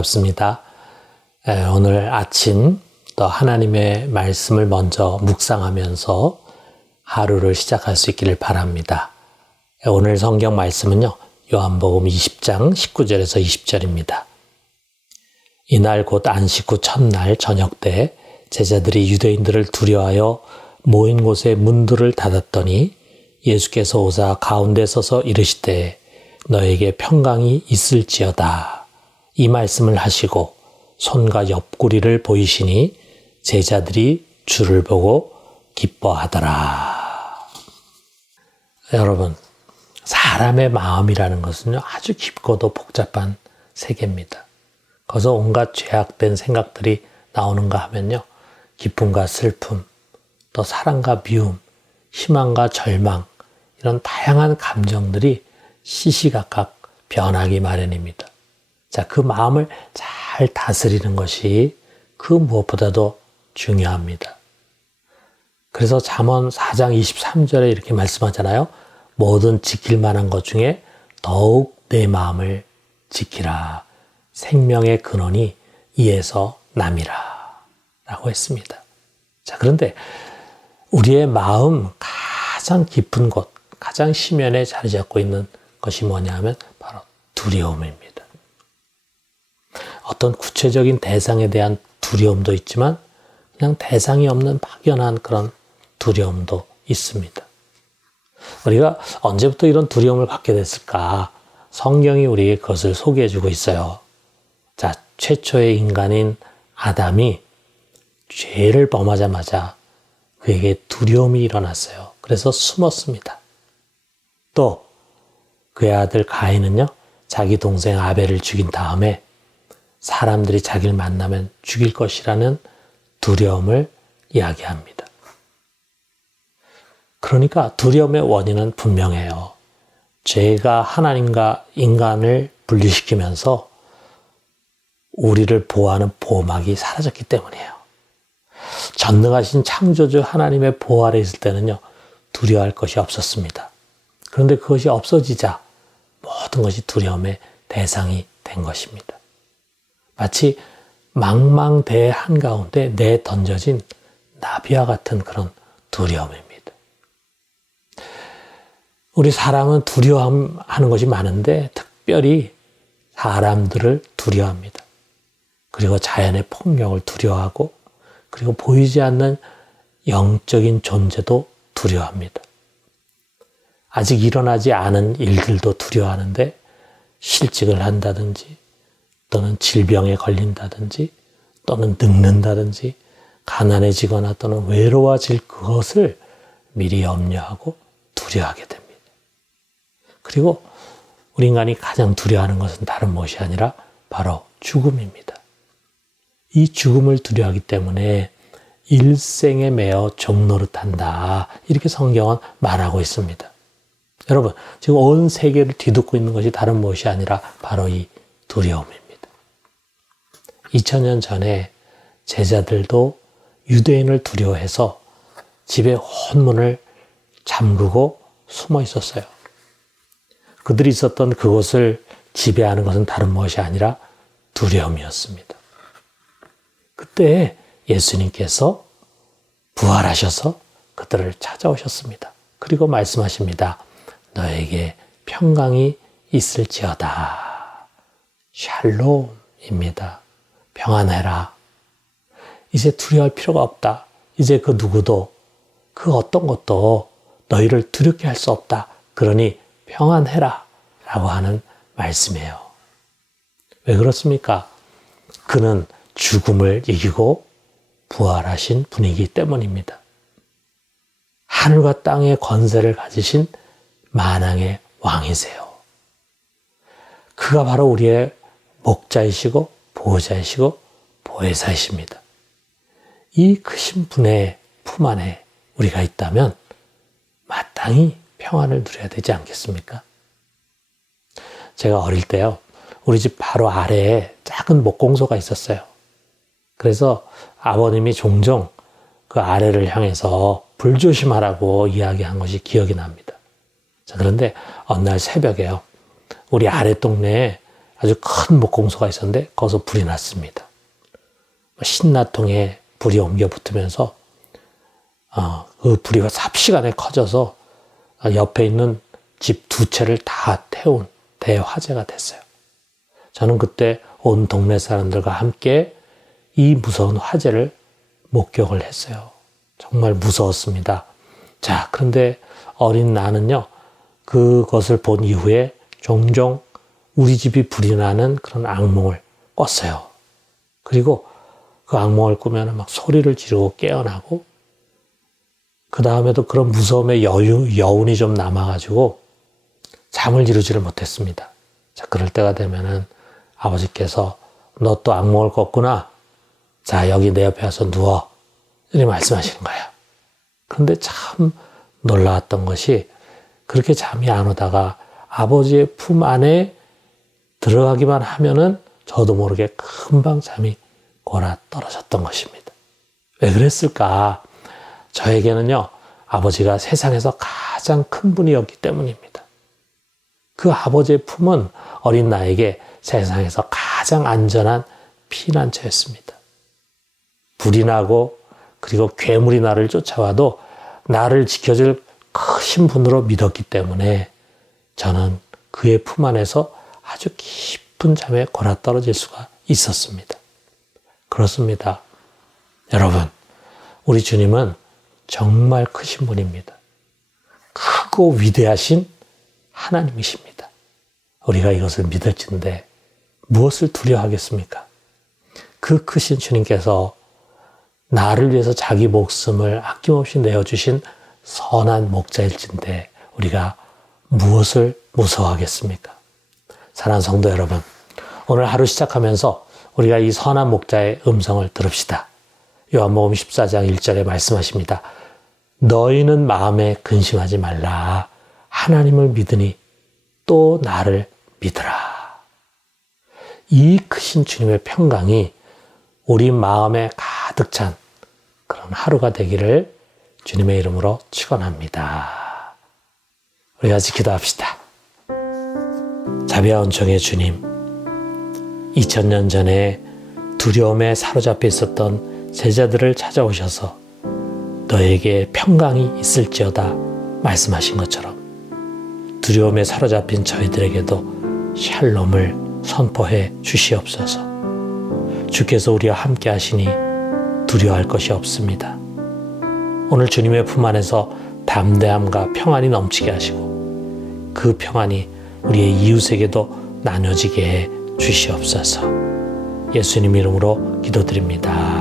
반갑습니다. 오늘 아침 또 하나님의 말씀을 먼저 묵상하면서 하루를 시작할 수 있기를 바랍니다. 오늘 성경 말씀은요, 요한복음 20장 19절에서 20절입니다. 이날 곧 안식 후 첫날 저녁 때 제자들이 유대인들을 두려워하여 모인 곳에 문들을 닫았더니 예수께서 오사 가운데 서서 이르시되 너에게 평강이 있을지어다. 이 말씀을 하시고 손과 옆구리를 보이시니 제자들이 주를 보고 기뻐하더라. 여러분, 사람의 마음이라는 것은요, 아주 깊고도 복잡한 세계입니다. 거기서 온갖 죄악된 생각들이 나오는가 하면요, 기쁨과 슬픔, 또 사랑과 미움, 희망과 절망, 이런 다양한 감정들이 시시각각 변하기 마련입니다. 자, 그 마음을 잘 다스리는 것이 그 무엇보다도 중요합니다. 그래서 잠언 4장 23절에 이렇게 말씀하잖아요. 모든 지킬 만한 것 중에 더욱 내 마음을 지키라. 생명의 근원이 이에서 남이라. 라고 했습니다. 자, 그런데 우리의 마음 가장 깊은 곳, 가장 심연에 자리 잡고 있는 것이 뭐냐 하면 바로 두려움입니다. 어떤 구체적인 대상에 대한 두려움도 있지만 그냥 대상이 없는 막연한 그런 두려움도 있습니다. 우리가 언제부터 이런 두려움을 갖게 됐을까? 성경이 우리에게 그것을 소개해 주고 있어요. 자, 최초의 인간인 아담이 죄를 범하자마자 그에게 두려움이 일어났어요. 그래서 숨었습니다. 또 그의 아들 가인은요, 자기 동생 아벨을 죽인 다음에 사람들이 자기를 만나면 죽일 것이라는 두려움을 이야기합니다. 그러니까 두려움의 원인은 분명해요. 죄가 하나님과 인간을 분리시키면서 우리를 보호하는 보호막이 사라졌기 때문이에요. 전능하신 창조주 하나님의 보호 아래 있을 때는요, 두려워할 것이 없었습니다. 그런데 그것이 없어지자 모든 것이 두려움의 대상이 된 것입니다. 마치 망망대해 한가운데 내던져진 나비와 같은 그런 두려움입니다. 우리 사람은 두려워하는 것이 많은데 특별히 사람들을 두려워합니다. 그리고 자연의 폭력을 두려워하고 그리고 보이지 않는 영적인 존재도 두려워합니다. 아직 일어나지 않은 일들도 두려워하는데 실직을 한다든지 또는 질병에 걸린다든지 또는 늙는다든지 가난해지거나 또는 외로워질 그것을 미리 염려하고 두려워하게 됩니다. 그리고 우리 인간이 가장 두려워하는 것은 다른 무엇이 아니라 바로 죽음입니다. 이 죽음을 두려워하기 때문에 일생에 매어 종노릇한다. 이렇게 성경은 말하고 있습니다. 여러분, 지금 온 세계를 뒤덮고 있는 것이 다른 무엇이 아니라 바로 이 두려움입니다. 2000년 전에 제자들도 유대인을 두려워해서 집의 혼문을 잠그고 숨어 있었어요. 그들이 있었던 그곳을 지배하는 것은 다른 무엇이 아니라 두려움이었습니다. 그때 예수님께서 부활하셔서 그들을 찾아오셨습니다. 그리고 말씀하십니다. 너에게 평강이 있을지어다. 샬롬입니다. 평안해라. 이제 두려워할 필요가 없다. 이제 그 누구도 그 어떤 것도 너희를 두렵게 할 수 없다. 그러니 평안해라. 라고 하는 말씀이에요. 왜 그렇습니까? 그는 죽음을 이기고 부활하신 분이기 때문입니다. 하늘과 땅의 권세를 가지신 만왕의 왕이세요. 그가 바로 우리의 목자이시고 보호자이시고 보혜사이십니다. 이 크신 분의 품 안에 우리가 있다면 마땅히 평안을 누려야 되지 않겠습니까? 제가 어릴 때요, 우리 집 바로 아래에 작은 목공소가 있었어요. 그래서 아버님이 종종 그 아래를 향해서 불조심하라고 이야기한 것이 기억이 납니다. 자, 그런데 어느 날 새벽에요, 우리 아래 동네에 아주 큰 목공소가 있었는데 거기서 불이 났습니다. 신나통에 불이 옮겨 붙으면서 그 불이 삽시간에 커져서 옆에 있는 집 2채를 다 태운 대화재가 됐어요. 저는 그때 온 동네 사람들과 함께 이 무서운 화재를 목격을 했어요. 정말 무서웠습니다. 자, 그런데 어린 나는요, 그것을 본 이후에 종종 우리 집이 불이 나는 그런 악몽을 꿨어요. 그리고 그 악몽을 꾸면 막 소리를 지르고 깨어나고, 그 다음에도 그런 무서움의 여운이 좀 남아가지고 잠을 이루지를 못했습니다. 자, 그럴 때가 되면은 아버지께서 너 또 악몽을 꿨구나. 자, 여기 내 옆에 와서 누워. 이렇게 말씀하시는 거예요. 그런데 참 놀라웠던 것이 그렇게 잠이 안 오다가 아버지의 품 안에 들어가기만 하면은 저도 모르게 금방 잠이 골아 떨어졌던 것입니다. 왜 그랬을까? 저에게는요, 아버지가 세상에서 가장 큰 분이었기 때문입니다. 그 아버지의 품은 어린 나에게 세상에서 가장 안전한 피난처였습니다. 불이 나고 그리고 괴물이 나를 쫓아와도 나를 지켜줄 크신 분으로 믿었기 때문에 저는 그의 품 안에서 아주 깊은 잠에 골아떨어질 수가 있었습니다. 그렇습니다. 여러분, 우리 주님은 정말 크신 분입니다. 크고 위대하신 하나님이십니다. 우리가 이것을 믿을진데 무엇을 두려워하겠습니까? 그 크신 주님께서 나를 위해서 자기 목숨을 아낌없이 내어주신 선한 목자일진데 우리가 무엇을 무서워하겠습니까? 사랑하는 성도 여러분, 오늘 하루 시작하면서 우리가 이 선한 목자의 음성을 들읍시다. 요한복음 14장 1절에 말씀하십니다. 너희는 마음에 근심하지 말라. 하나님을 믿으니 또 나를 믿으라. 이 크신 주님의 평강이 우리 마음에 가득 찬 그런 하루가 되기를 주님의 이름으로 축원합니다. 우리 같이 기도합시다. 자비와 은총의 주님, 2000년 전에 두려움에 사로잡혀 있었던 제자들을 찾아오셔서 너에게 평강이 있을지어다 말씀하신 것처럼 두려움에 사로잡힌 저희들에게도 샬롬을 선포해 주시옵소서. 주께서 우리와 함께 하시니 두려워할 것이 없습니다. 오늘 주님의 품 안에서 담대함과 평안이 넘치게 하시고 그 평안이 우리의 이웃에게도 나눠지게 해 주시옵소서. 예수님 이름으로 기도드립니다.